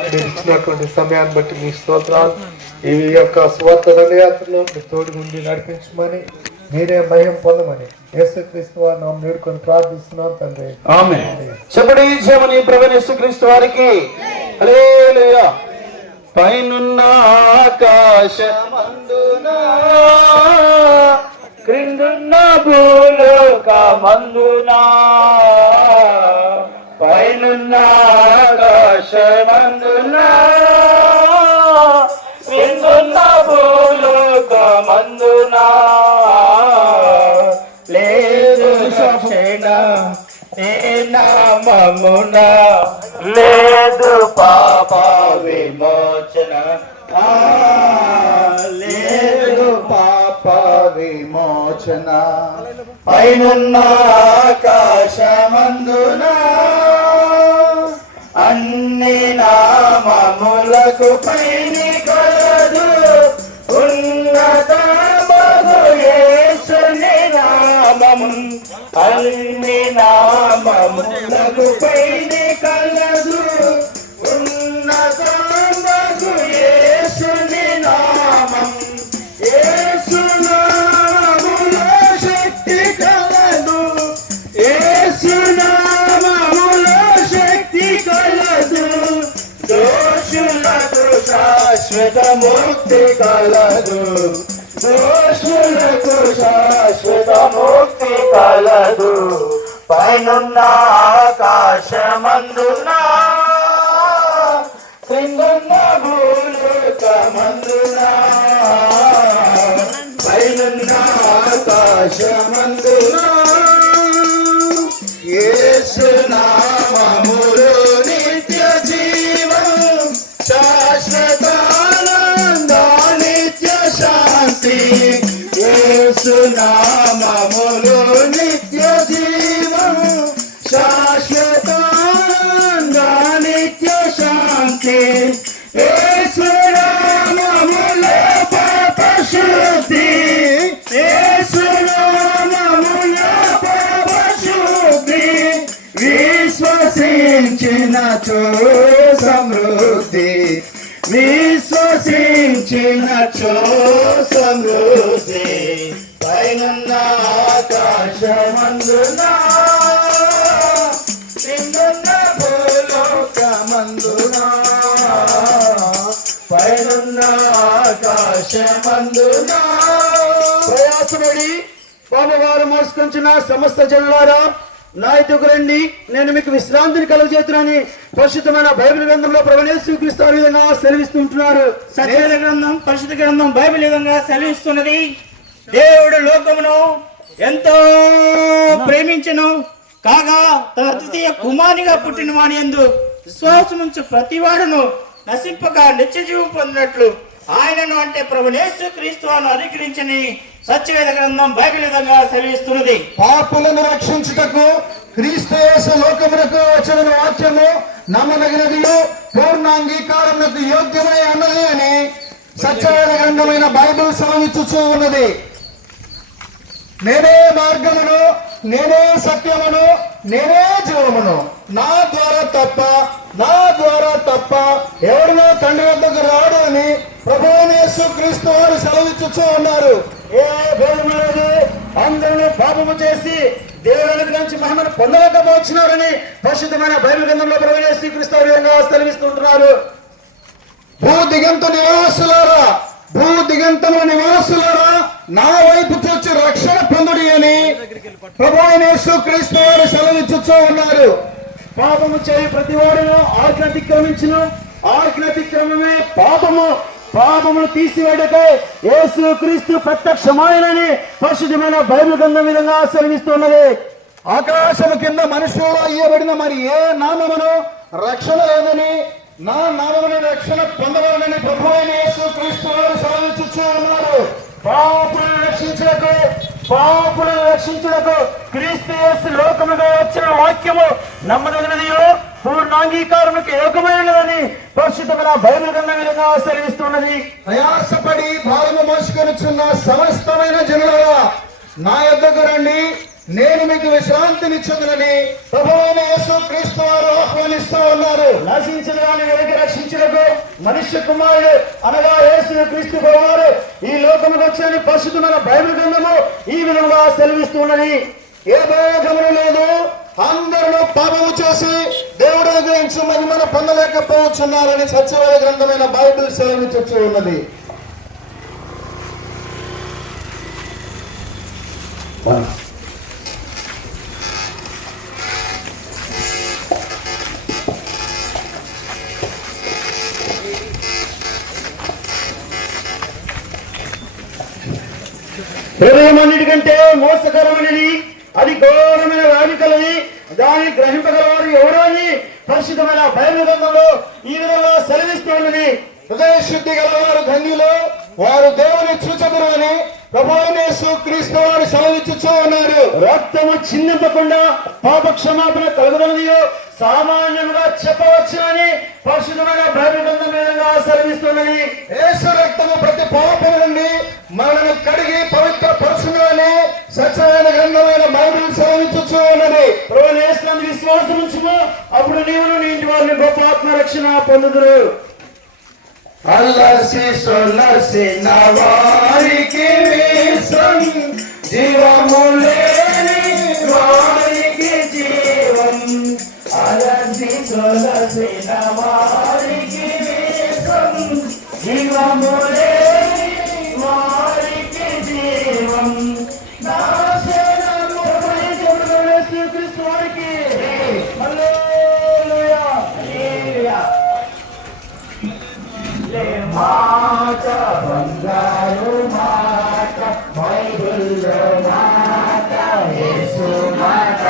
మీరు ఇచ్చినటువంటి సమయాన్ని బట్టి మీ స్తోత్రాలు. ఈ యొక్క స్వార్థ దండయాత్రలో మీ తోడు నుండి నడిపించమని, మీరే మహిమ పొందమని యేసుక్రీస్తు వారి నామం వేడుకొని ప్రార్థిస్తున్నాం తండ్రి. ఆమేన్. చెప్పండి జయమని ప్రభువైన యేసుక్రీస్తు వారికి. హల్లెలూయా. పైనున్న ఆకాశమందున క్రిందున్న భూలోకమందున, పైనున్న ఆకాశమందున క్రిందున్న భూలోకమందున లేదు రక్షణ ఏ నామమున, లేదు పాప విమోచన, లేదు పాప విమోచన. పైనున్న ఆకాశమందున అన్ని నామములకు పైని కలదు ఉన్నతమగు యేసుని నామము. అన్ని నామములకు పైని కలదు ఉన్నతమగు యేసుని నామం. యేసు నామములో శక్తి కలదు, యేసు నామములో శక్తి కలదు. దోషులకు శాశ్వత ముక్తి కలదు, దోషులకు శాశ్వత ముక్తి కలదు. పైనున్న ఆకాశమందున క్రిందున్న భూలోకమందున, పైనున్న ఆకాశమందున యేసు నామములో నిత్య జీవం, శాశ్వతానంద నిత్య శాంతి. యేసు నామములో నిత్య జీవం, శాశ్వతానంద నిత్య శాంతి. యేసు నామములో పాప శుద్ధి, యేసు నామములో పాప శుద్ధి. విశ్వసించినచో సమృద్ధి, విశ్వసించినచో సమృద్ధి. పైనున్న ఆకాశమందున క్రిందున్న భూలోకమందున, పైనున్న ఆకాశమందున. ప్రయాసపడి పాపవారు మోసుకొంచిన సమస్త జనులారా నా ఎదుగు రండి, నేను మీకు విశ్రాంతిని కలుగజేస్తున్నానని పరిశుద్ధమైన బైబిల్ గ్రంథంలో ప్రభువైన యేసుక్రీస్తు ఈ విధంగా సెలవిస్తుంటున్నారు. సత్యవేద గ్రంథం, పరిశుద్ధ గ్రంథం బైబిల్ విధంగా సెలవిస్తున్నది. దేవుడు లోకమును ఎంతో ప్రేమించెను కాగా తన ద్వితీయ కుమారునిగా పుట్టిన వాని యందు విశ్వాసముంచు ప్రతివాడును నశింపక నిత్య జీవం పొందినట్లు ఆయనను, అంటే ప్రభువైన యేసుక్రీస్తు వారిని అనుగ్రహించని సత్యవేద గ్రంథం బైబిల్ విధంగా సెలవిస్తున్నది. పాపులను రక్షించుటకు క్రీస్తు యేసు లోకమునకు వచ్చిన వాక్యము నమ్మదగినది, పూర్ణ అంగీకారమునకు యోగ్యమై అన్నది అని సత్యవేద గ్రంథమైన బైబిల్ సెలవిచ్చుచూ ఉన్నది. నేనే మార్గమును, నేనే సత్యమును, నేనే జీవమును, నా ద్వారా తప్ప ఎవరినో తండ్రి వద్దకు రాడు అని ప్రభువైన యేసుక్రీస్తు వారు సెలవిచ్చుచూ ఉన్నారు. ఏ భేదమైనది, అందరూ పాపము చేసి దేవుని గురించి మహిమను పొందలేకపోతున్నారని పరిశుద్ధమైన బైబిల్ గ్రంథంలో ప్రభువైన యేసుక్రీస్తు వారు విధంగా సెలవిస్తుంటున్నారు. భూ దిగంతముల నివాసులారా నా వైపు చూచి రక్షణ పొందుడి అని ప్రభువైన యేసుక్రీస్తు వారు సెలవిచ్చుచూ ఉన్నారు. పాపము చేయి ప్రతి వాడును ఆజ్ఞ అతిక్రమించును, ఆజ్ఞ అతిక్రమమే పాపమును తీసివేయటకై యేసుక్రీస్తు ప్రత్యక్షమాయనని పరిశుద్ధమైన బైబిల్ గ్రంథం విధంగా సెలవిస్తున్నది. ఆకాశము కింద మనుషులు అయ్యబడిన మరి ఏ నామమును రక్షణ లేదని, నా నామమును రక్షణ పొందవాలని ప్రభువైన యేసుక్రీస్తు వారు సెలవిచ్చుచూ ఉన్నారు. పాపులను రక్షించుటకు క్రీస్తు యేసు లోకముగా వచ్చిన వాక్యము నమ్మదగినదియో పూర్ణాంగీకారములకు యోగమైనదని పరిశుద్ధమైన బైబిల్ గ్రంథం విధంగా సెలవిస్తున్నది. ప్రయాసపడి భారము మోసుకొనుచున్న సమస్తమైన జనులారా నా యొద్దకు రండి, నేను మీకు విశ్రాంతినిచ్చుదునని ప్రభువైన యేసుక్రీస్తు వారు ఆహ్వానిస్తూ ఉన్నారు. నశించిన వారిని వెనక్కి రక్షించు మనుష్య కుమారుడు అనగా యేసు క్రీస్తు ప్రభువారు ఈ లోకముకు వచ్చని పరిశుద్ధమైన బైబిల్ గ్రంథము ఈ విధంగా సెలవిస్తున్నది. ఏ భేదము లేదు, అందరూ పాపము చేసి దేవుడు గురించి మహిమను పొందలేకపోవచ్చున్నారని సత్యవేద గ్రంథమైన బైబిల్ సెలవించచ్చు ఉన్నది. హృదయం అన్నిటికంటే మోసకరమైనది, అది ఘోరమైన వ్యాధి కలది, దాన్ని గ్రహింపగలవారు ఎవరో అని పరిశుద్ధమైన బైబిల్ గ్రంథంలో ఈ విధంగా సెలవిస్తూ ఉన్నది. హృదయ శుద్ధి గలవారు ధన్యులు, వారు దేవుని చూచెదరు అని ప్రభువైన యేసు క్రీస్తు వారు సెలవిచ్చుచూ ఉన్నారు. రక్తము చిందింపకుండా పాప క్షమాపణ కలుగుదనియో సామాన్యంగా చెప్పవచ్చు అని పరిశుద్ధమైన బైబిల్ గ్రంథం విధంగా సెలవిస్తున్నది. యేసు రక్తము ప్రతి పాపం నుండి మనల్ని కడిగి పవిత్ర పరుచునని సత్యమైన గ్రంథమైన బైబిల్ సెలవిచ్చుచూ ఉన్నది. ప్రభువైన యేసునందు విశ్వాసం ఉంచుము, అప్పుడు నీవును నీ ఇంటి వారిని గొప్ప ఆత్మ రక్షణ పొందుదురు. అల్లసి సొల్లసిన వారికి విశ్వం, జీవము లేని వారికి జీవం. అల్లసి సొల్లసిన వారికి విశ్వం, జీవము లేని వారికి జీవం. నాశనము యేసు క్రీస్తు వారికి హల్లెలూయా, హల్లెలూయా. మాట బంగారు మాట, బైబిల్లో మాట, యేసు మాట.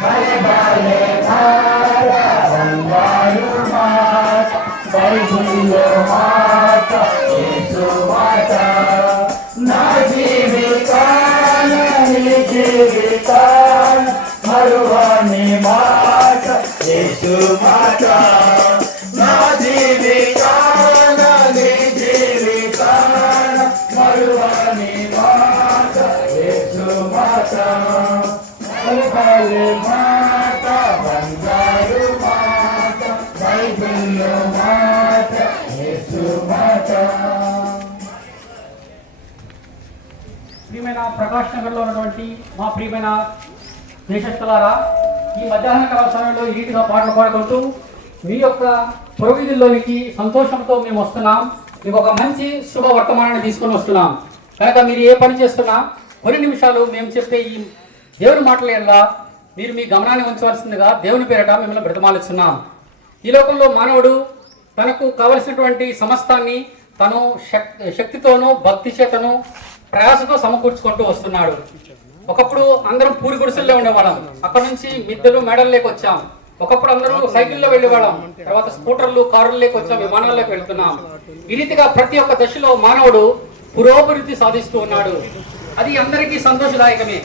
భలే భలే మాట, బంగారు మాట, బైబిల్లో మాట, యేసు మాట. నా జీవితాన నీ జీవితాన మరువని మాట, యేసు మాట. నా జీవితాన నీ జీవితాన మరువని మాట, యేసు మాట. భలే మాట, బంగారు మాట, బైబిల్లో మాట, యేసు మాట. ప్రియమైన ప్రకాష్ నగర్లో ఉన్నటువంటి మా ప్రియమైన దేశస్తులారా, ఈ మధ్యాహ్న కాల సమయంలో ఈ రీతిగా పాటలు పాడుకుంటూ మీ యొక్క పురోగతిలోనికి సంతోషంతో మేము వస్తున్నాం. మీకు ఒక మంచి శుభ వర్తమానాన్ని తీసుకొని వస్తున్నాం. కనుక మీరు ఏ పని చేస్తున్నా కొన్ని నిమిషాలు మేము చెప్పే ఈ దేవుని మాటల యందు మీరు మీ గమనాన్ని ఉంచవలసిందిగా దేవుని పేరట మిమ్మల్ని బ్రతిమాలుస్తున్నాం. ఈ లోకంలో మానవుడు తనకు కావలసినటువంటి సమస్తాన్ని తను శక్తితోనూ భక్తి చేతను ప్రయాసతో సమకూర్చుకుంటూ వస్తున్నాడు. ఒకప్పుడు అందరం పూరి గుడిసెల్లో ఉండేవాళ్ళం, అక్కడ నుంచి మిద్దెలు మేడల్లోకి వచ్చాం. ఒకప్పుడు అందరూ సైకిల్లో వెళ్ళేవాళ్ళం, తర్వాత స్కూటర్లు కారుల్లోకి వచ్చాం, విమానాల్లోకి వెళ్తున్నాం. ఈ రీతిగా ప్రతి ఒక్క దశలో మానవుడు పురోభివృద్ధి సాధిస్తూ ఉన్నాడు. అది అందరికీ సంతోషదాయకమే.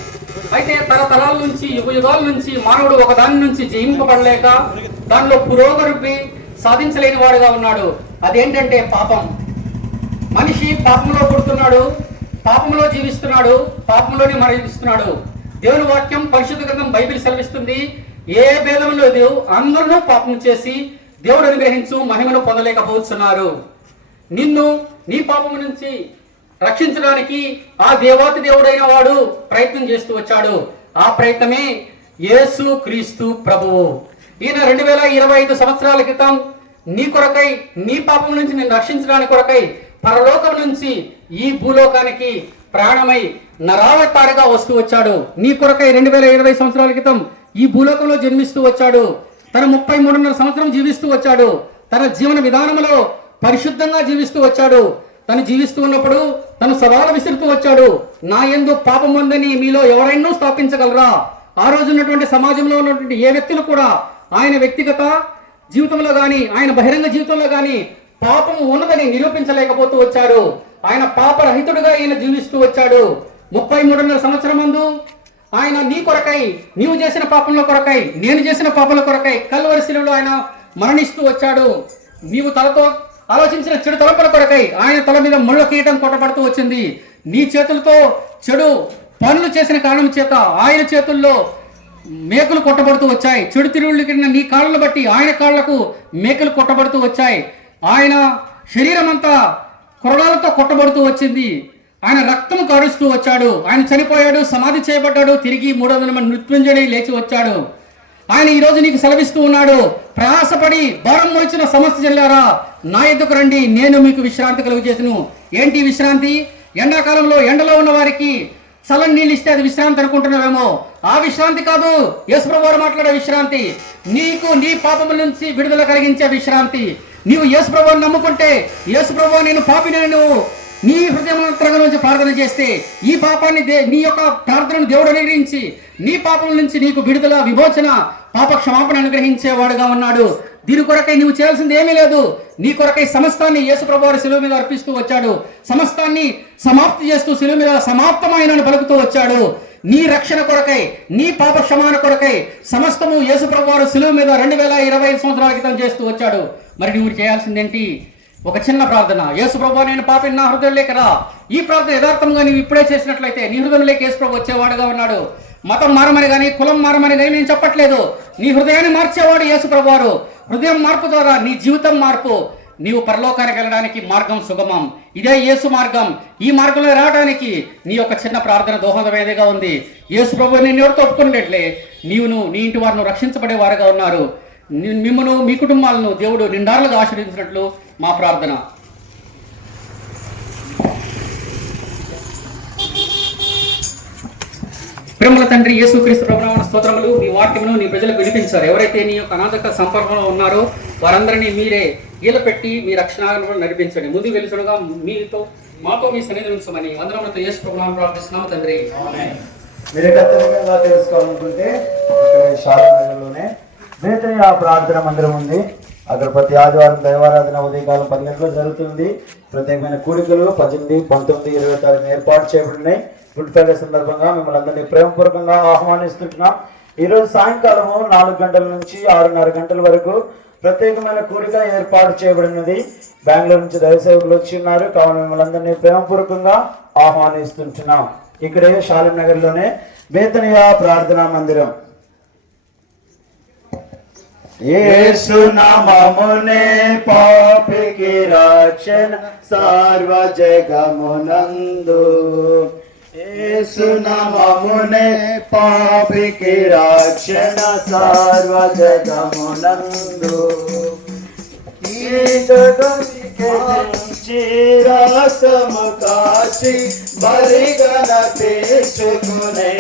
అయితే తరతరాల నుంచి యుగాల నుంచి మానవుడు ఒక దాని నుంచి జయింపబడలేక దానిలో పురోభివృద్ధి సాధించలేని వాడుగా ఉన్నాడు. అదేంటంటే పాపం. మనిషి పాపంలో పుడుతున్నాడు, పాపంలో జీవిస్తున్నాడు, పాపంలోనే మరణిస్తున్నాడు. దేవుని వాక్యం పరిశుద్ధ గ్రంథం బైబిల్ సెలవిస్తుంది, ఏ భేదం లేదు, అందరూ పాపం చేసి దేవుడు అనుగ్రహించు మహిమను పొందలేకపోతున్నారు. నిన్ను నీ పాపం నుంచి రక్షించడానికి ఆ దేవాతి దేవుడైన వాడు ప్రయత్నం చేస్తూ వచ్చాడు. ఆ ప్రయత్నమే యేసు క్రీస్తు ప్రభువు. ఈయన 2025 సంవత్సరాల క్రితం నీ కొరకై, నీ పాపం నుంచి నేను రక్షించడానికి కొరకై పరలోకం నుంచి ఈ భూలోకానికి ప్రాణమై నరావతారిగా వస్తూ వచ్చాడు. నీ కొరకై 2020 సంవత్సరాల క్రితం ఈ భూలోకంలో జన్మిస్తూ వచ్చాడు. తన 33.5 సంవత్సరం జీవిస్తూ వచ్చాడు. తన జీవన విధానంలో పరిశుద్ధంగా జీవిస్తూ వచ్చాడు. తను జీవిస్తూ ఉన్నప్పుడు తను సవాలు విసురుతూ వచ్చాడు. నా యందు పాపం ఉందని మీలో ఎవరైనా స్థాపించగలరా? ఆ రోజు ఉన్నటువంటి సమాజంలో ఉన్నటువంటి ఏ వ్యక్తులు కూడా ఆయన వ్యక్తిగత జీవితంలో కానీ ఆయన బహిరంగ జీవితంలో కానీ పాపం ఉన్నదని నిరూపించలేకపోతూ వచ్చాడు. ఆయన పాపరహితుడుగా ఈయన జీవిస్తూ వచ్చాడు. 33.5 సంవత్సరం ముందు ఆయన నీ కొరకై, నీవు చేసిన పాపంలో కొరకై, నేను చేసిన పాపల కొరకై కల్వరి శిలువలో ఆయన మరణిస్తూ వచ్చాడు. నీవు తలతో ఆలోచించిన చెడు తలంపుల కొరకై ఆయన తల మీద ముళ్ళ కీటం కొట్టబడుతూ వచ్చింది. నీ చేతులతో చెడు పనులు చేసిన కారణం చేత ఆయన చేతుల్లో మేకులు కొట్టబడుతూ వచ్చాయి. చెడు తిరుగుళ్ళు నీ కాళ్ళను బట్టి ఆయన కాళ్లకు మేకులు కొట్టబడుతూ వచ్చాయి. ఆయన శరీరం అంతా కొరడాలతో కొట్టబడుతూ వచ్చింది. ఆయన రక్తము కారుస్తూ వచ్చాడు. ఆయన చనిపోయాడు, సమాధి చేయబడ్డాడు, తిరిగి 300 మంది మృత్యుంజయుడై లేచి వచ్చాడు. ఆయన ఈ రోజు నీకు సెలవిస్తూ ఉన్నాడు, ప్రయాసపడి భారం మోచిన సమస్త జనులారా నా యొద్దకు రండి, నేను మీకు విశ్రాంతి కలుగు చేతును. ఏంటి విశ్రాంతి? ఎండాకాలంలో ఎండలో ఉన్న వారికి చల్లని నీళ్ళు ఇస్తే అది విశ్రాంతి అనుకుంటున్నావేమో. ఆ విశ్రాంతి కాదు యేసుప్రభువు వారు మాట్లాడే విశ్రాంతి. నీకు నీ పాపముల నుంచి విడుదల కలిగించే విశ్రాంతి. నీవు యేసుప్రభువుని నమ్ముకుంటే, యేసుప్రభువు నేను పాపిని నువ్వు నీ హృదయమంతరంగా నుంచి ప్రార్థన చేస్తే, ఈ పాపాన్ని నీ యొక్క ప్రార్థనను దేవుడు అనుగ్రహించి నీ పాపం నుంచి నీకు విడుదల, విమోచన, పాప క్షమాపణ అనుగ్రహించేవాడుగా ఉన్నాడు. దీని కొరకై నువ్వు చేయాల్సింది ఏమీ లేదు. నీ కొరకై సమస్తాన్ని యేసుప్రభువు వారు శిలువ మీద అర్పిస్తూ వచ్చాడు. సమస్తాన్ని సమాప్తి చేస్తూ శిలువ మీద సమాప్తమైన పలుకుతూ వచ్చాడు. నీ రక్షణ కొరకై, నీ పాప క్షమాపణ కొరకై సమస్తము యేసుప్రభువు వారు శిలువ మీద 2025 సంవత్సరాల క్రితం చేస్తూ వచ్చాడు. మరి నువ్వు చేయాల్సిందేంటి? ఒక చిన్న ప్రార్థన. యేసుప్రభువా నేను పాపిని, నా హృదయంలోకి రా. ఈ ప్రార్థన యథార్థంగా నీవు ఇప్పుడే చేసినట్లయితే నీ హృదయంలోకి యేసుప్రభువు వచ్చేవాడుగా ఉన్నాడు. మతం మారమని కానీ, కులం మారమని కానీ నేను చెప్పట్లేదు. నీ హృదయాన్ని మార్చేవాడు యేసుప్రభువు వారు. హృదయం మార్పు ద్వారా నీ జీవితం మార్పు. నీవు పరలోకానికి వెళ్ళడానికి మార్గం సుగమం. ఇదే యేసు మార్గం. ఈ మార్గంలో రావడానికి నీ యొక్క చిన్న ప్రార్థన దోహదమైనదిగా ఉంది. యేసుప్రభువు నేను ఎవరితో ఒప్పుకున్నట్లే నీవును నీ ఇంటి వారిను రక్షించబడే వారుగా ఉన్నారు. మిమ్మను మీ కుటుంబాలను దేవుడు నిండారులుగా ఆశీర్వదించినట్లు మా ప్రార్థన. ప్రేమల తండ్రి యేసుక్రీస్తు ప్రభునామమున స్తోత్రములు. మీ వాక్యమును నీ ప్రజలకు వినిపించారు. ఎవరైతే నీ యొక్క అనాథక సంపర్కంలో ఉన్నారో వారందరినీ మీరే ఈల పెట్టి మీ రక్షణను నడిపించండి. ముందు వెలుసుడుగా మీతో మాతో మీ సన్నిధి ఉంచమని వందనములతో యేసు ప్రభునామమున ప్రార్థిస్తున్నాము తండ్రి. మీరు ఖచ్చితంగా తెలుసుకోవాలనుకుంటే శాలలోనే బేతనియా ప్రార్థన మందిరం ఉంది. అక్కడ ప్రతి ఆదివారం దైవారాధన ఉదయకాలం 10 గంటలకు జరుగుతుంది. ప్రత్యేకమైన కూడికలు 18, 19, 20 తారీఖున ఏర్పాటు చేయబడినాయి. గుడ్ ఫ్రైడే సందర్భంగా మిమ్మల్ని అందరినీ ప్రేమపూర్వకంగా ఆహ్వానిస్తుంటున్నాం. ఈరోజు సాయంకాలము 4 గంటల నుంచి 6:30 గంటల వరకు ప్రత్యేకమైన కూడిక ఏర్పాటు చేయబడినది. బెంగళూరు నుంచి దైవసేవకులు వచ్చి ఉన్నారు. కావున మిమ్మల్ని అందరినీ ప్రేమపూర్వకంగా ఆహ్వానిస్తుంటున్నాం. ఇక్కడే షాలిం నగర్ లోనే బేతనియా ప్రార్థనా మందిరం. యేసు నామమునే పాపికి రక్షణ సర్వ జగమునందు. యేసు నామమునే పాపికి రక్షణ సర్వ జగమునందు. ఈ జగముకే చిరసము కాచి బలిగన తీసుకునే.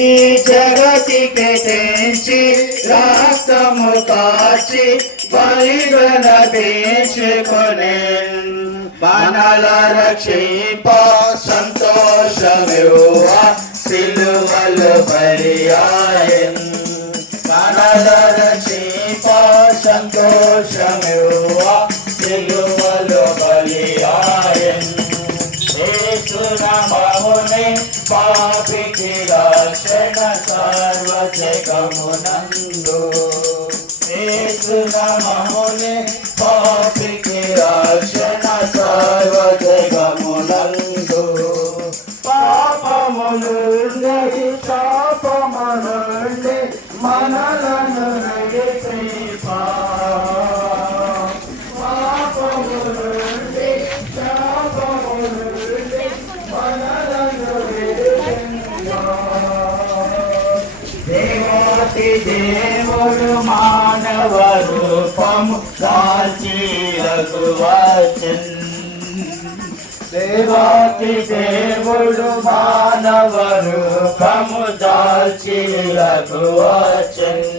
ఈ జగతికి తెంచి రక్తము కాచి బలిగన తీసుకునే. మనల రక్షింప సంతోషమివ్వ సిలువలు బలియాయెను. మనల రక్షింప సంతోషమివ్వ సిలువలు బలియాయెను. యేసు నామమునే పాపికి రక్షణ సర్వ జగమునందు. యేసు నామమునే పాపికి రక్షణ సర్వ జగమునందు. పాపములు నుండి శాపము నుండి మనలను రక్షింపా. దేవుడు మానవ రూపము దాల్చి రఘువచన్. దేవాతి దేవుడు మానవ రూపము దాల్చి రఘువచన్.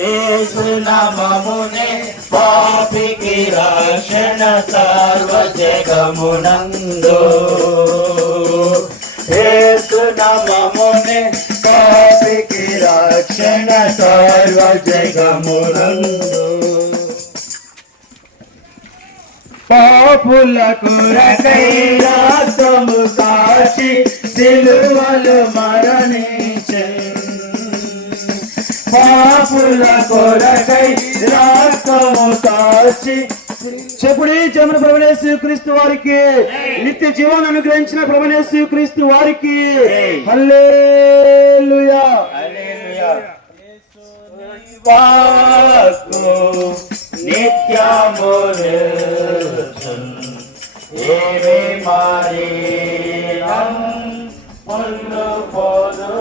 యేసు నామమునే పాపికి రక్షణ సర్వ జగమునందు. యేసు నామమునే పాపికి రక్షణ సర్వ జగమునందు. పాపుల కొరకై రక్తము కాచి సిలువలు మరణించెను. పాపుల కొరకై రక్తము కాచి. చెప్పుడి జమున ప్రభునేసు క్రీస్తు వారికి, నిత్య జీవనం అనుగ్రహించిన ప్రభునేసు క్రీస్తు వారికి హల్లెలూయా. వాక్కు నిత్యము నిల్చున్ ఏమి మారినం ముందు పోదు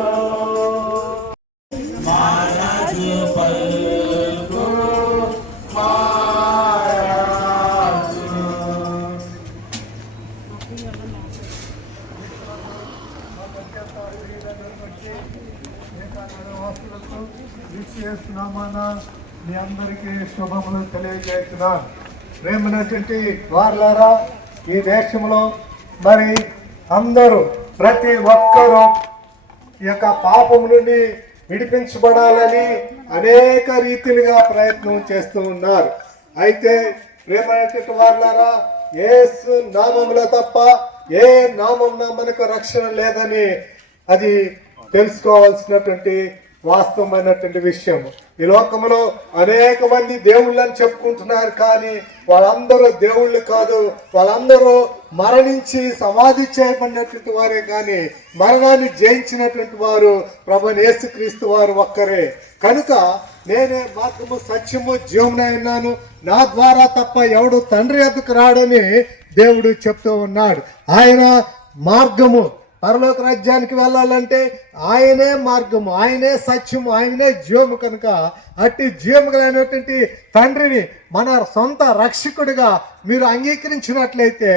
మనసు పలుకు మారాసు. మీ అందరికీ శుభములు తెలియజేస్తున్నాను. ప్రేమనటువంటి వారులారా, ఈ దేశంలో మరి అందరూ ప్రతి ఒక్కరూ ఈ యొక్క పాపము నుండి విడిపించబడాలని అనేక రీతిలుగా ప్రయత్నం చేస్తూ ఉన్నారు. అయితే ప్రేమనటువంటి వారులారా, యేసు నామములో తప్ప ఏ నామమున మనకు రక్షణ లేదని అది తెలుసుకోవాల్సినటువంటి వాస్తవమైనటువంటి విషయం. ఈ లోకంలో అనేక మంది దేవుళ్ళని చెప్పుకుంటున్నారు, కానీ వాళ్ళందరూ దేవుళ్ళు కాదు. వాళ్ళందరూ మరణించి సమాధి చేయబడినటువంటి వారే, కానీ మరణాన్ని జయించినటువంటి వారు ప్రభువైన యేసుక్రీస్తు వారు ఒక్కరే. కనుక నేనే మార్గము సత్యము జీవమునై ఉన్నాను, నా ద్వారా తప్ప ఎవడు తండ్రి వద్దకు రాడని దేవుడు చెప్తూ ఉన్నాడు. ఆయన మార్గము, పరలోక రాజ్యానికి వెళ్ళాలంటే ఆయనే మార్గము, ఆయనే సత్యము, ఆయనే జీవము. కనుక అట్టి జీవము కలిగినటువంటి తండ్రిని మన సొంత రక్షకుడిగా మీరు అంగీకరించినట్లయితే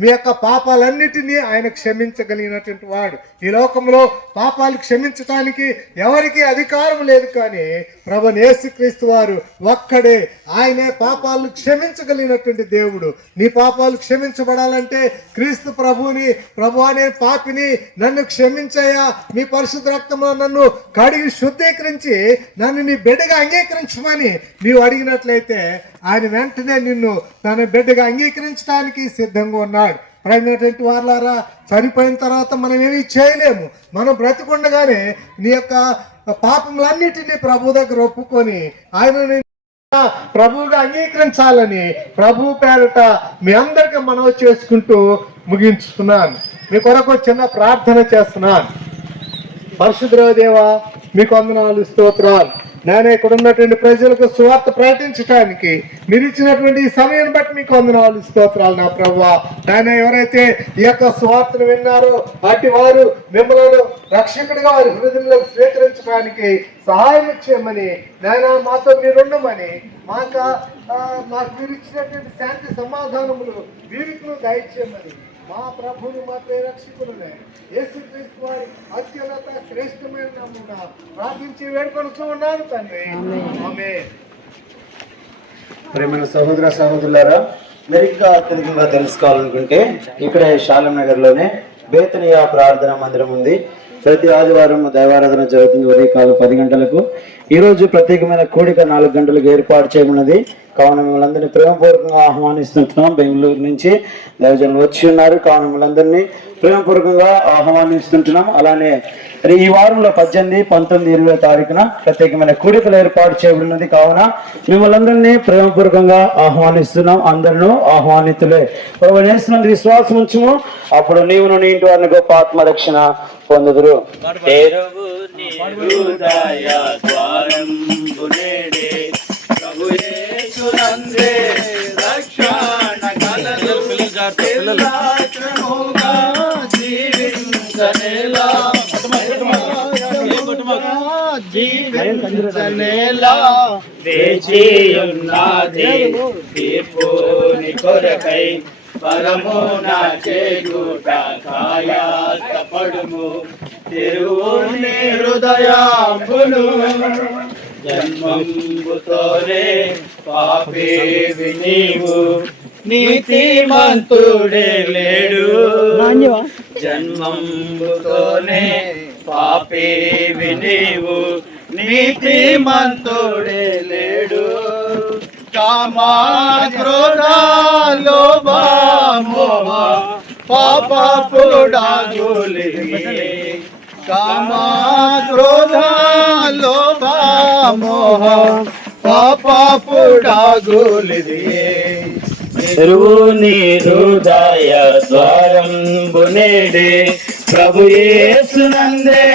మీ యొక్క పాపాలన్నిటినీ ఆయన క్షమించగలిగినటువంటి వాడు. ఈ లోకంలో పాపాలు క్షమించటానికి ఎవరికీ అధికారం లేదు, కానీ ప్రభువైన యేసుక్రీస్తు వారు ఒక్కడే. ఆయనే పాపాలను క్షమించగలిగినటువంటి దేవుడు. నీ పాపాలు క్షమించబడాలంటే క్రీస్తు ప్రభువుని, ప్రభు అనే పాపిని నన్ను క్షమించయ్యా, మీ పరిశుద్ధ రక్తంలో నన్ను కడిగి శుద్ధీకరించి నన్ను నీ బిడ్డగా అంగీకరించమని నీవు అడిగినట్లయితే ఆయన వెంటనే నిన్ను తన బిడ్డగా అంగీకరించడానికి సిద్ధంగా ఉన్నాడు. ప్రేమైనటువంటి వారులారా, చనిపోయిన తర్వాత మనం ఏమీ చేయలేము. మనం బ్రతికుండగానే నీ యొక్క పాపములన్నిటినీ ప్రభు దగ్గర ఒప్పుకొని ఆయన ప్రభువుగా అంగీకరించాలని ప్రభు పేరట మీ అందరికీ మనవి చేసుకుంటూ ముగించుతున్నాను. మీ కొరకు చిన్న ప్రార్థన చేస్తున్నాను. పరిశుద్ధ దేవా, మీకు వందనాలు, స్తోత్రాలు. నేను ఇక్కడ ఉన్నటువంటి ప్రజలకు సువార్త ప్రకటించడానికి మీరు ఇచ్చినటువంటి ఈ సమయాన్ని బట్టి మీకు వందనాలు, స్తోత్రాలు. నా ప్రభువా, నాయన ఎవరైతే ఈ యొక్క సువార్తను విన్నారో అటు వారు మిమ్మల్ని రక్షకుడిగా వారి హృదయంలో స్వీకరించడానికి సహాయం చేయమని, నాయన మాతో మీరుండమని, మాకు మీరు ఇచ్చినటువంటి శాంతి సమాధానములు వీరికి దయచేయమని మా ప్రభువుని, మా ప్రియరక్షకుడునే యేసుక్రీస్తు వారి అత్యున్నత శ్రేష్టమైన నామమున ప్రార్థించి వేడుకొనుచూ ఉన్నాను తండ్రి. ఆమేన్. ప్రేమైన సహోదర సహోదరులారా, మెరుగ్గా అత్యధికంగా తెలుసుకోవాలనుకుంటే ఇక్కడే శాలం నగర్లోనే బేతనియా ప్రార్థనా మందిరం ఉంది. ప్రతి ఆదివారం దైవారాధన జరుగుతుంది ఉదయకాలం 10 గంటలకు. ఈరోజు ప్రత్యేకమైన కూడిక 4 గంటలకు ఏర్పాటు చేయనున్నది. కావున మిమ్మల్ని ప్రేమపూర్వకంగా ఆహ్వానిస్తుంటున్నాం. బెంగళూరు నుంచి దైవజనులు వచ్చి ఉన్నారు, కావున మిమ్మల్ని ప్రేమపూర్వకంగా ఆహ్వానిస్తుంటున్నాం. అలానే ఈ వారంలో 18, 19, 20 తారీఖున ప్రత్యేకమైన కూడికలు ఏర్పాటు చేయబడినది. కావున మిమ్మల్ని ప్రేమపూర్వకంగా ఆహ్వానిస్తున్నాం. అందరూ ఆహ్వానితులే. ప్రభువుని యేసునందు విశ్వాసం ఉంచుము, అప్పుడు నీవును నీ ఇంటి వారిని గొప్ప ఆత్మరక్షణ పొందుదురు. జీవించనేలా వేచియున్నది తీర్పుని కొరకై పరమున చేయుట కాయాసపడుము. తిరువుని హృదయాంబులు జన్మంబుతోనే పాపేవి నీవు, నీతిమంతుడే లేడు. జన్మంబుతోనే పాపేవి నీవు, నీతిమంతుడే లేడు. కామా క్రోధ లోభ మోహ పాపపుడాగులివి. కామా క్రోధ లోభ మోహ పాపపుడాగులివి. తెరువుని హృదయ ద్వారంబునేడే ప్రభు యేసునందే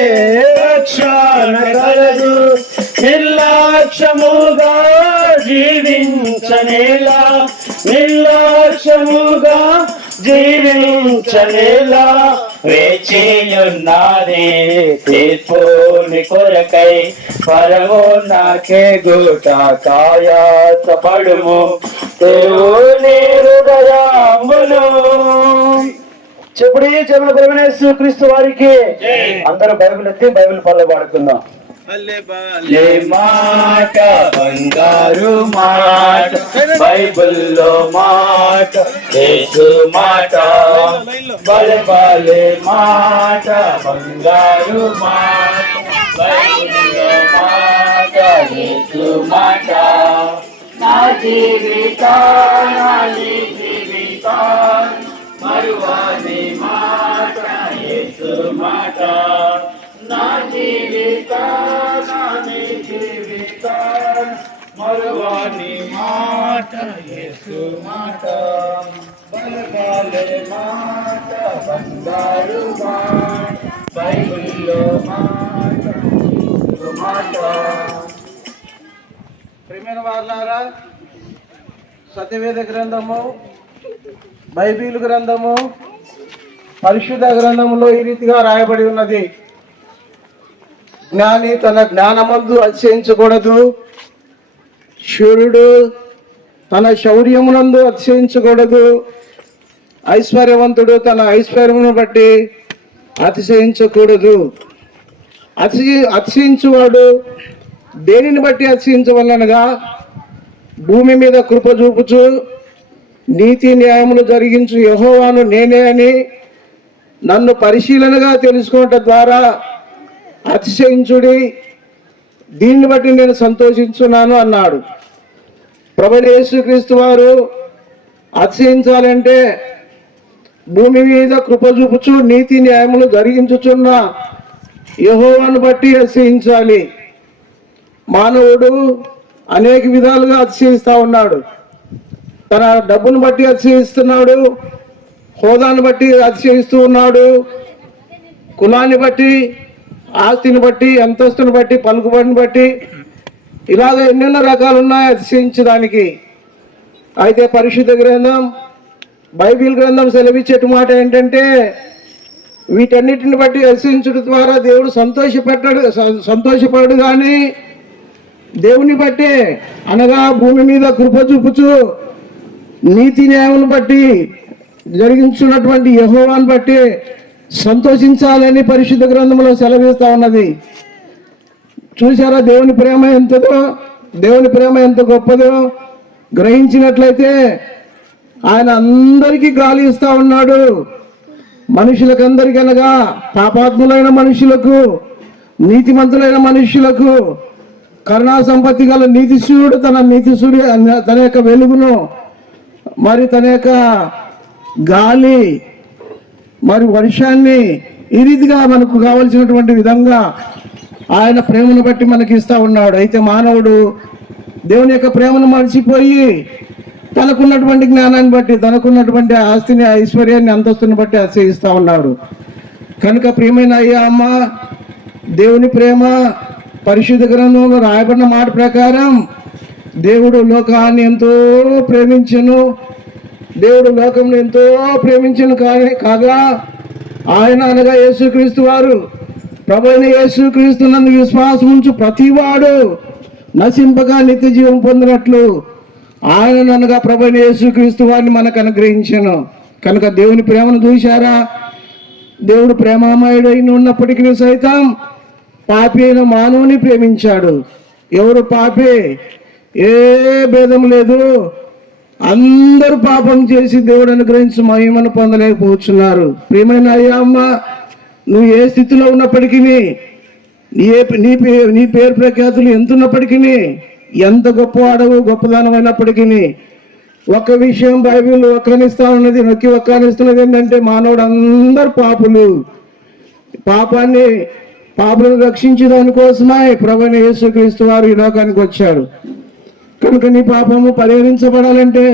రక్షణ కలదు. నిర్లక్ష్యముగా జీవించ ఉంచనేలా, నిర్లక్ష్యముగా జీవించనేలా, వేచియున్నది తీర్పుని కొరకై, పరము నాకే గూట కాయాసపడుము దేవుని హృదయమును. చెప్పుడు చెవుల ప్రభునేసు క్రీస్తు వారికి. అందరూ బైబిల్ ఎత్తి బైబిల్ పనులు పాడుకుందాం. లే మాట బంగారు మాట, బైబిల్లో మాట, యేసు మాట, బలే బలే మాట బంగారు మాట, బైబిల్లో మాట, యేసు మాట, నా జీవితాన్ని మరువని మాట, యేసు మాట, నా జీవితాన్ని మరువని మాట, యేసు మాట, బలగాలే మాట బంగారు మాట, బైబిల్లో మాట, యేసు మాట. ప్రియమైన వారులారా, సత్యవేద గ్రంథము, బైబిల్ గ్రంథము, పరిశుద్ధ గ్రంథములో ఈ రీతిగా రాయబడి ఉన్నది. జ్ఞాని తన జ్ఞానమందు అతిశయించకూడదు, శూరుడు తన శౌర్యమునందు అతిశయించకూడదు, ఐశ్వర్యవంతుడు తన ఐశ్వర్యమును బట్టి అతిశయించకూడదు. అతిశయించువాడు దేనిని బట్టి అతిశయించవలనగా, భూమి మీద కృప చూపుచు నీతి న్యాయములు జరిగించు యెహోవాను నేనే అని నన్ను పరిశీలనగా తెలుసుకోవటం ద్వారా అతిశయించుడి, దీన్ని బట్టి నేను సంతోషించున్నాను అన్నాడు. ప్రభువైన యేసుక్రీస్తు వారు అతిశయించాలంటే భూమి మీద కృప చూపుచు నీతి న్యాయములు జరిగించుచున్న యెహోవాను బట్టి అతిశయించాలి. మానవుడు అనేక విధాలుగా అతిశయిస్తూ ఉన్నాడు. తన డబ్బును బట్టి అతిశయిస్తున్నాడు, హోదాను బట్టి అతిశయిస్తూ ఉన్నాడు, కులాన్ని బట్టి, ఆస్తిని బట్టి, అంతస్తుని బట్టి, పలుకుబడిని బట్టి, ఇలాగ ఎన్నెన్నో రకాలు ఉన్నాయి అతిశయించడానికి. అయితే పరిశుద్ధ గ్రంథం, బైబిల్ గ్రంథం సెలవిచ్చేటి మాట ఏంటంటే, వీటన్నిటిని బట్టి అతిశయించడం ద్వారా దేవుడు సంతోషపడు కానీ దేవుని బట్టే, అనగా భూమి మీద కృప చూపుచు నీతి న్యాయమును బట్టి జరిగించున్నటువంటి యెహోవాను బట్టి సంతోషించాలని పరిశుద్ధ గ్రంథంలో సెలవిస్తా ఉన్నది. చూసారా దేవుని ప్రేమ ఎంతదో, దేవుని ప్రేమ ఎంత గొప్పదో గ్రహించినట్లయితే ఆయన అందరికీ గాలి ఇస్తా ఉన్నాడు. మనుషులకందరికీ అనగా పాపాత్ములైన మనుషులకు, నీతిమంతులైన మనుషులకు, కరుణా సంపత్తి గల నీతిశూరుడు తన యొక్క వెలుగును, మరి తన యొక్క గాలి, మరి వర్షాన్ని ఈ రీతిగా మనకు కావలసినటువంటి విధంగా ఆయన ప్రేమను బట్టి మనకి ఇస్తా ఉన్నాడు. అయితే మానవుడు దేవుని యొక్క ప్రేమను మర్చిపోయి తనకున్నటువంటి జ్ఞానాన్ని బట్టి, తనకున్నటువంటి ఆస్తిని, ఐశ్వర్యాన్ని, అంతస్తుని బట్టి ఆశ్రయిస్తా ఉన్నాడు. కనుక ప్రియమైన అయ్యా అమ్మ, దేవుని ప్రేమ పరిశుద్ధ గ్రంథంలో రాయబడిన మాట ప్రకారం దేవుడు లోకాన్ని ఎంతో ప్రేమించెను, దేవుడు లోకంలో ఎంతో ప్రేమించను కాగా ఆయన అనగా యేసుక్రీస్తు వారు, ప్రభువైన యేసుక్రీస్తు నందు విశ్వాసం ఉంచు ప్రతివాడు నశింపగా నిత్య జీవం పొందినట్లు ఆయన అనగా ప్రభువైన యేసుక్రీస్తు వారిని మనకు అనుగ్రహించను. కనుక దేవుని ప్రేమను చూశారా? దేవుడు ప్రేమామయుడై ఉన్నప్పటికీ సైతం పాపి అయిన మానవుని ప్రేమించాడు. ఎవరు పాపి? ఏ భేదం లేదు, అందరూ పాపం చేసి దేవుడు అనుగ్రహించి మహిమను పొందలేకపోతున్నారు. ప్రియమైన అయ్యా అమ్మ, నువ్వు ఏ స్థితిలో ఉన్నప్పటికీ, నీ పేరు ప్రఖ్యాతులు ఎంత ఉన్నప్పటికీ, ఎంత గొప్పవాడవు, గొప్పదానం అయినప్పటికీ, ఒక్క విషయం బైబిల్ ఒక్కనిస్తా ఉన్నది, నొక్కి ఒక్కనిస్తున్నది ఏంటంటే మానవుడు అందరు పాపులు. పాపులను రక్షించే దానికోసమే ప్రభువైన యేసుక్రీస్తు వారు ఈ లోకానికి వచ్చాడు. కనుక నీ పాపము పరిహరించబడాలంటే,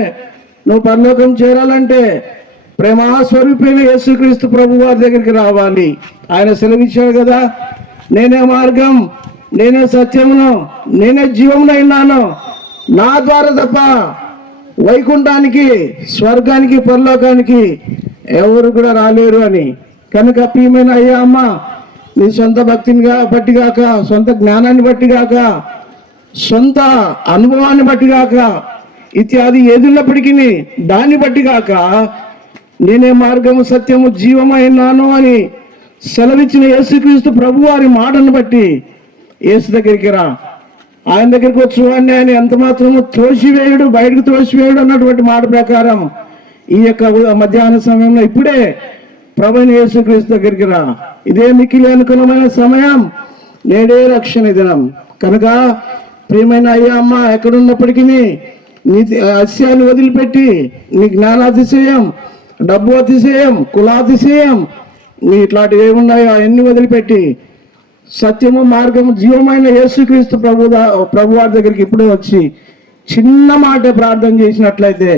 నువ్వు పరలోకం చేరాలంటే ప్రేమాస్వరూపైన యేసుక్రీస్తు ప్రభు వారి దగ్గరికి రావాలి. ఆయన సెలవిచ్చాడు కదా, నేనే మార్గం, నేనే సత్యమును, నేనే జీవమునైనాను, నా ద్వారా తప్ప వైకుంఠానికి, స్వర్గానికి, పరలోకానికి ఎవరు కూడా రాలేరు అని. కనుక ప్రియమైన అయ్యా అమ్మ, నీ సొంత భక్తిని బట్టి గాక, సొంత జ్ఞానాన్ని బట్టి గాక, సొంత అనుభవాన్ని బట్టి గాక, ఇత్యాది ఏదున్నప్పటికీ దాన్ని బట్టి గాక, నేనే మార్గము, సత్యము, జీవమైనాను అని సెలవిచ్చిన యేసుక్రీస్తు ప్రభు వారి మాటను బట్టి యేసు దగ్గరికి రా, ఆయన దగ్గరికి వచ్చి వాడిని ఆయన ఎంత మాత్రము తోసివేయుడు, బయటకు తోసివేయుడు అన్నటువంటి మాట ప్రకారం ఈ యొక్క మధ్యాహ్న సమయంలో ఇప్పుడే ప్రభువైన యేసుక్రీస్తు దగ్గరికి రా. ఇదే మిక్కిలి అనుకూలమైన సమయం, నేడే రక్షణ దినం. కనుక ప్రియమైన అయ్యా అమ్మ, ఎక్కడున్నప్పటికీ నీ అతిశయాన్ని వదిలిపెట్టి నీ జ్ఞానాతిశయం, డబ్బు అతిశయం, కులాతిశయం, నీ ఇట్లాంటివి ఏమున్నాయో అవన్నీ వదిలిపెట్టి సత్యము, మార్గము, జీవమైన యేసుక్రీస్తు ప్రభు వారి దగ్గరికి ఇప్పుడే వచ్చి చిన్న మాట ప్రార్థన చేసినట్లయితే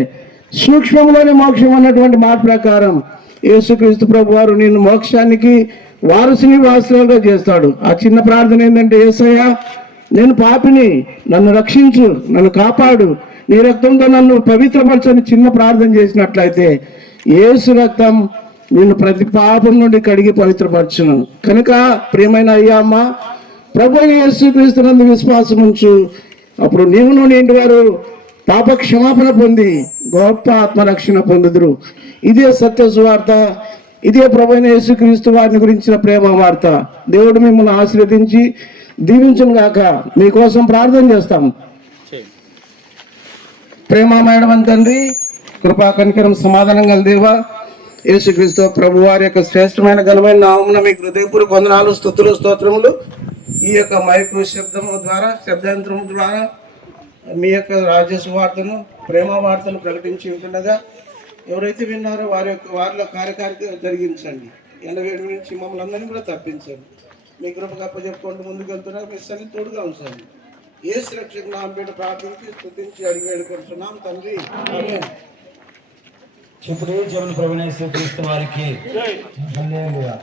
సూక్ష్మంలోని మోక్షం అన్నటువంటి మాట ప్రకారం యేసుక్రీస్తు ప్రభు వారు నిన్ను మోక్షానికి వారసుని వారసులుగా చేస్తాడు. ఆ చిన్న ప్రార్థన ఏంటంటే, యేసయ్యా నేను పాపిని, నన్ను రక్షించు, నన్ను కాపాడు, నీ రక్తంతో నన్ను పవిత్రపరచని చిన్న ప్రార్థన చేసినట్లయితే యేసు రక్తం నిన్ను ప్రతి పాపం నుండి కడిగి పవిత్రపరచును. కనుక ప్రియమైన అయ్యా అమ్మ, ప్రభు యేసుక్రీస్తునందు విశ్వాసం ఉంచు. అప్పుడు నీవును నీ ఇంటి వారు పాప క్షమాపణ పొంది గొప్ప ఆత్మరక్షణ పొందుదురు. ఇదే సత్య సువార్త, ఇదే ప్రభు యేసుక్రీస్తు వారిని గురించిన ప్రేమ వార్త. దేవుడు మిమ్మల్ని ఆశీర్వదించి దీవించును గాక. మీకోసం ప్రార్థన చేస్తాం. ప్రేమమయమైన తండ్రి, కృపా కనికరం సమాధానం గల దేవా, యేసుక్రీస్తు ప్రభు వారి యొక్క శ్రేష్టమైన ఘనమైన నామమున మీకు హృదయపూర్వక వందనాలు, స్తుతులు, స్తోత్రములు. ఈ యొక్క మైకు శబ్దము ద్వారా, శబ్దాంతరము ద్వారా మీ యొక్క రాజ్య సువార్తను, ప్రేమ వార్తను ప్రకటించి ఉంటుండగా ఎవరైతే విన్నారో వారిలో కార్యకారిక జరిగించండి. ఎండవేడి నుంచి మమ్మల్ని అందరినీ కూడా తప్పించండి. మీ కృప గొప్ప చెప్పుకుంటూ ముందుకు వెళ్తున్నా మీ సన్ని తోడుగా ఉంచండి. యేసు రక్షక నామమున పేరిట ప్రార్థించి స్తుతించి అడిగి వేడుకొంటున్నాం తండ్రి, ఆమేన్. చెప్పుడే జీవన ప్రభువైన యేసుక్రీస్తు వారికి హల్లెలూయా.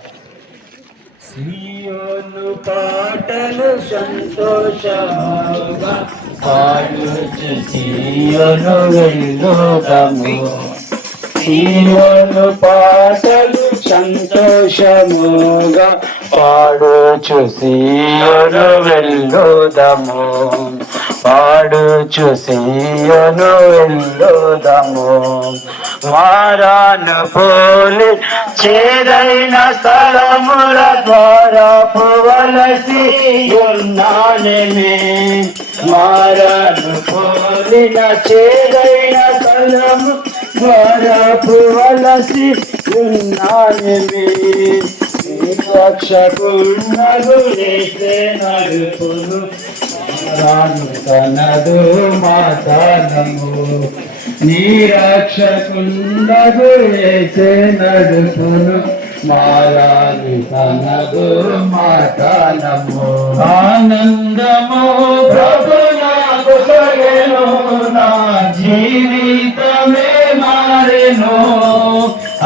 సియోను పాటలు సంతోషముగా పాడుచు సియోను వెళ్ళుదము, సియోను పాటలు సంతోషముగా పాడుచు సియోను వెళ్ళుదము, పాడుచు సియోను వెళ్ళుదము. మారాను పోలి చేరైన స్థలముల ద్వారా పోవలసి ఉన్నానని, మారాను పోలిన చేరైన స్థలము ద్వారా పోవలసి ఉన్నానని. రక్షకున్నదు నేసే నడుపును, రాను తనదు మాతనము. నీ రక్షకుండగు యేసే నడుపును, మారాను తనదు మాతనము. ఆనందము ప్రభు నాకు సగెను, నా జీవితమే మారెను.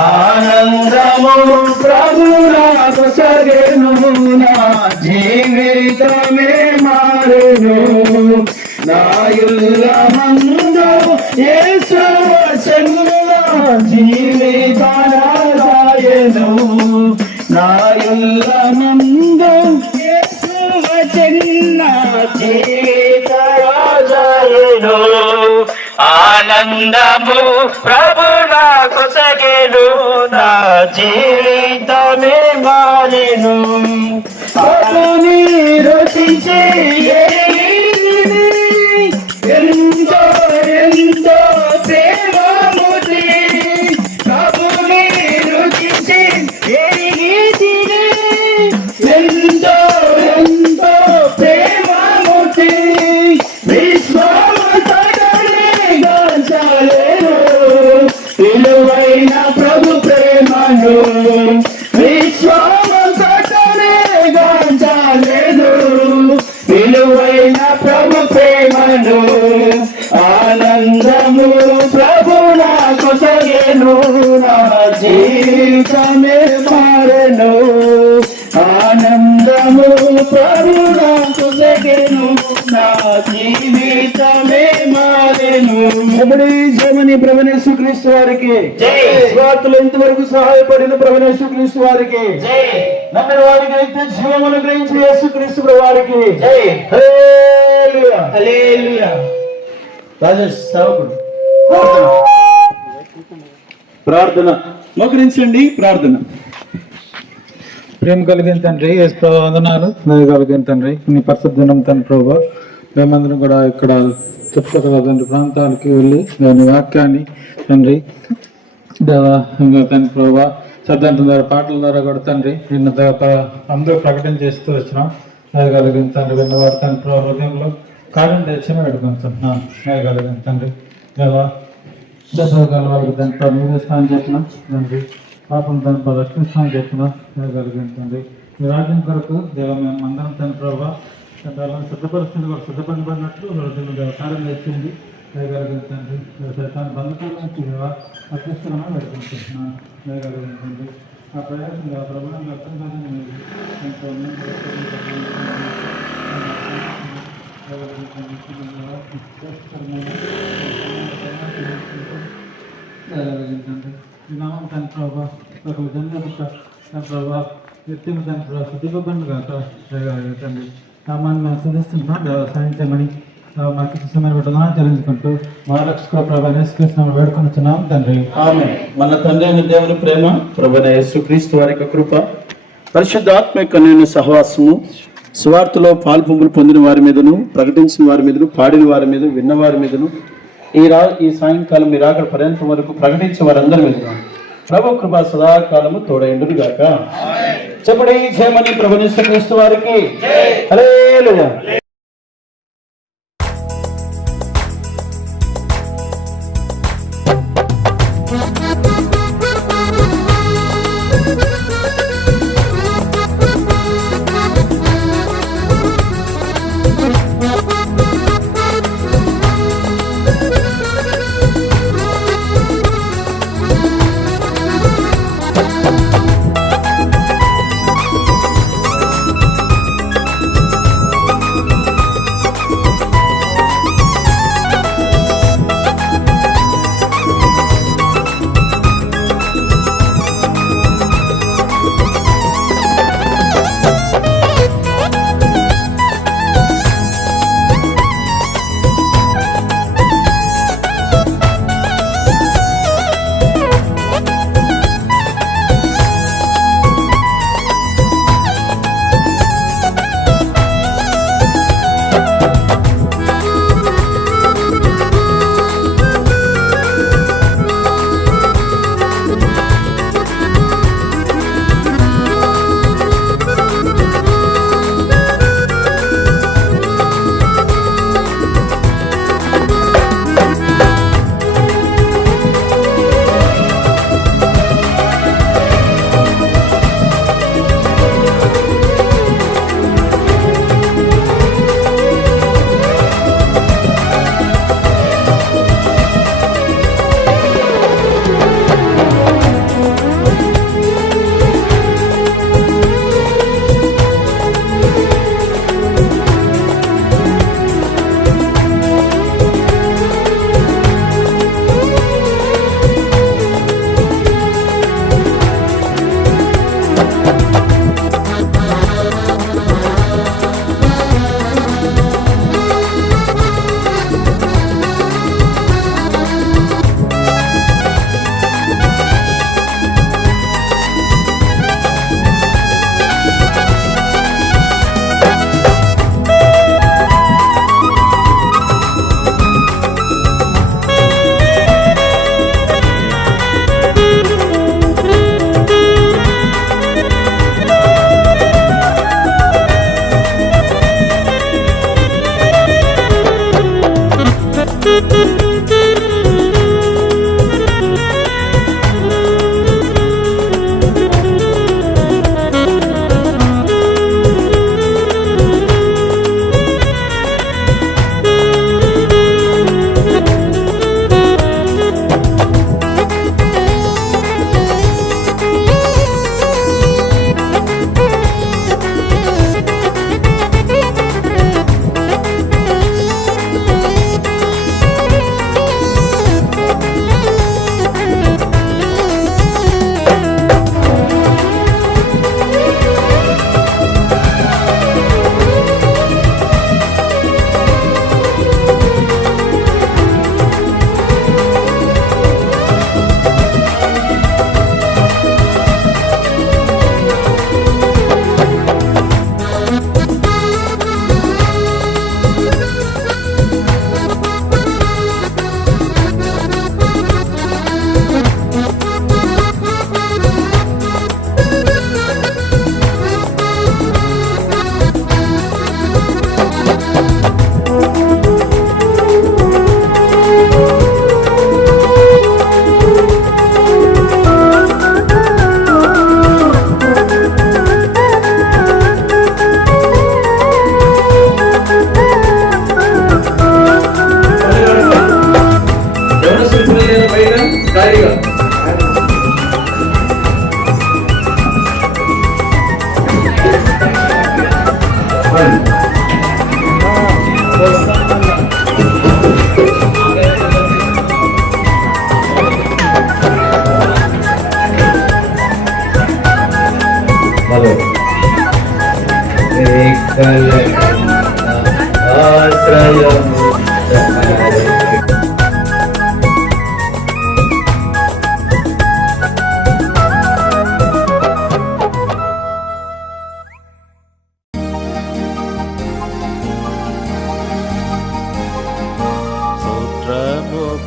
ఆనందము ప్రభు నాకు సగెను, నా జీవితమే మారెను. నాయుల మందు యేసు వచన జీవితాయను, నాయుల మందు యేసు వచన జీవితాయను. ఆనందము ప్రభు నాకు సగెను, నా జీవితమే మారెను. ప్రభుని రుచించి ఎంతో ఎంతో ప్రేమముతి, ప్రభుని రుచించి ఎరిగితిని, ఎంతో ఎంతో ప్రేమముతి. విశ్వాసతోనే గాంచలేను విలువైన ప్రభు ప్రేమను, విశ్వాసతోనే గాంచలేను విలువైన ప్రభు ప్రేమను. ఆనందము ప్రభు నాకు సగెను, నా జీవితమే మారెను. ఆనందము ప్రభు నాకు సగెను నా జీవితమే మారెను. జమని ప్రభునేసు క్రీస్తు వారికి స్వార్థులు ఇంతవరకు సహాయపడిన ప్రభునేసు క్రీస్తు వారికి నమ్మిన వారికి అయితే జీవమును గ్రహించి యేసు క్రీస్తు వారికి హల్లెలూయా. హల్లెలూయా. రాజేష్ సేవకుడు ప్రార్థన మోకరించండి. ప్రార్థన. ప్రేమ కలిగిన తండ్రి, యేసు ప్రభు వందనాలు. దయ కలిగిన తండ్రి, నీ పరిశుద్ధ దినం తండ్రి ప్రభు, మేమందరం కూడా ఇక్కడ చుట్టుపక్కల తండ్రి ప్రాంతాలకి వెళ్ళి దాని వాక్యాన్ని తండ్రి తండ్రి ప్రభు శబ్దంతం ద్వారా పాటల ద్వారా కూడా తండ్రి నిన్న తర్వాత అందరూ ప్రకటన చేస్తూ వచ్చినాం. దయ కలిగిన తండ్రి విన్నవారు తండ్రి ప్రభు హృదయంలో కార్యం తెచ్చిన పెట్టుకుంటున్నాం. దయ కలిగిన తండ్రి దేవా దశగల వాళ్ళకి దాని ప్రభు మీరే స్థానం చెప్పినాం తండ్రి, పాపం దాని రక్షణ స్థానం చెప్పినాం. దయ కలిగిన తండ్రి మీ రాజ్యం కొరకు దేవ మేము అందరం తండ్రి ప్రభావ సిద్ధపరుస్తుంది కూడా సిద్ధపడినట్లు కార్యం తెచ్చింది. దయగలిగిన తండ్రి శతాన్ని బంధుకాల నుంచి అత్యుష్టంగా పెట్టుకుంటున్నాను. దయగలిగిన తండ్రి ఆ ప్రయాసం ప్రభావం అర్థం కాదని ఈ నామం తండ్రి ప్రభావ ఒక జన్మ ప్రభావ వ్యక్తిని తండ్రి ప్రభావ శుద్ధిపబండి కాక దయగలిగిన తండ్రి నామాన్ని మేము శుద్ధిస్తున్నాం. సాధించమని మాకు ఇష్టమైన బిడ్డలా చెల్లించుకుంటూ మహాలక్ష్మి ప్రభావ యేసుక్రీస్తు వేడుకొనిచున్నాం తండ్రి. ఆమేన్. మన తండ్రి అయిన దేవుని ప్రేమ, ప్రభువైన యేసుక్రీస్తు వారి యొక్క కృప, పరిశుద్ధాత్మ యొక్క నేను సహవాసము, సువార్తలో పాల్పొంగులు పొందిన వారి మీదను, ప్రకటించిన వారి మీదను, పాడిన వారి మీద, విన్న వారి మీదను, ఈ సాయంకాలం మీరు ఆఖరి పర్యంతం వరకు ప్రకటించే వారందరి మీదను ప్రభు కృప సదాకాలము తోడైండును గాక. చెప్పండి జయమని ప్రభువైన యేసుక్రీస్తు వారికి హల్లెలూయా.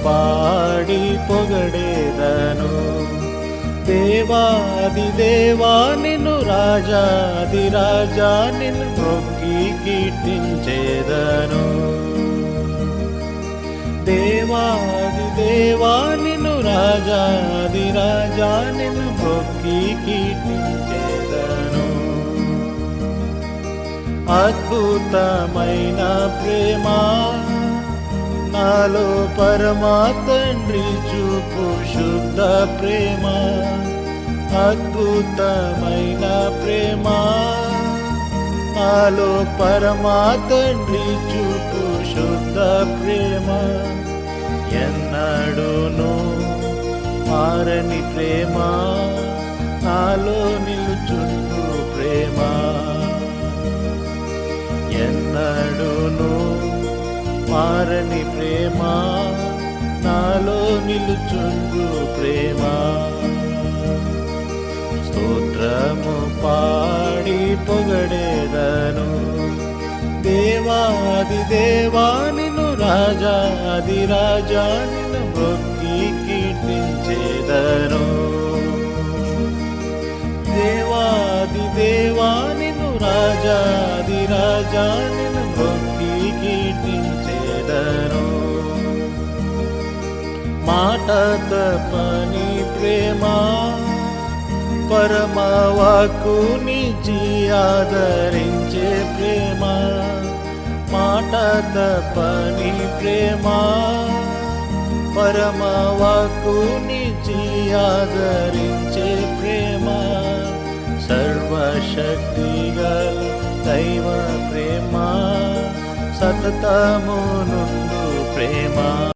పాడి పొగడేదను. దేవాది దేవా నిన్ను రాజాది రాజా నిన్ను మొక్కి కీర్తించేదను. దేవాది దేవా నిన్ను రాజాది రాజా నిన్ను మొక్కి కీర్తించేదను. అద్భుతమైన ప్రేమ నాలో పరమా తండ్రి చూపు శుద్ధ ప్రేమ. అద్భుతమైన ప్రేమ నాలో పరమా తండ్రి చూపు శుద్ధ ప్రేమ. ఎన్నడూను మారని ప్రేమ నాలో నిలుచుండు ప్రేమ. ఎన్నడూను మారని ప్రేమ నాలో నిలుచుండు ప్రేమ. స్తోత్రము పాడి పొగడేదను. దేవాది దేవా నిన్ను రాజాది రాజా నిన్ను మొక్కి కీర్తించేదను. దేవాది దేవా నిన్ను రాజాది రాజా నిన్ను మొక్కి కీర్తించేదను. మాట తప్పని ప్రేమ పరమవాక్కునిచ్చి ఆదరించే ప్రేమ. మాట తప్పని ప్రేమ పరమవాక్కునిచ్చి ఆదరించే ప్రేమ. సర్వశక్తి గల దైవ ప్రేమ సతతము నుండు ప్రేమ.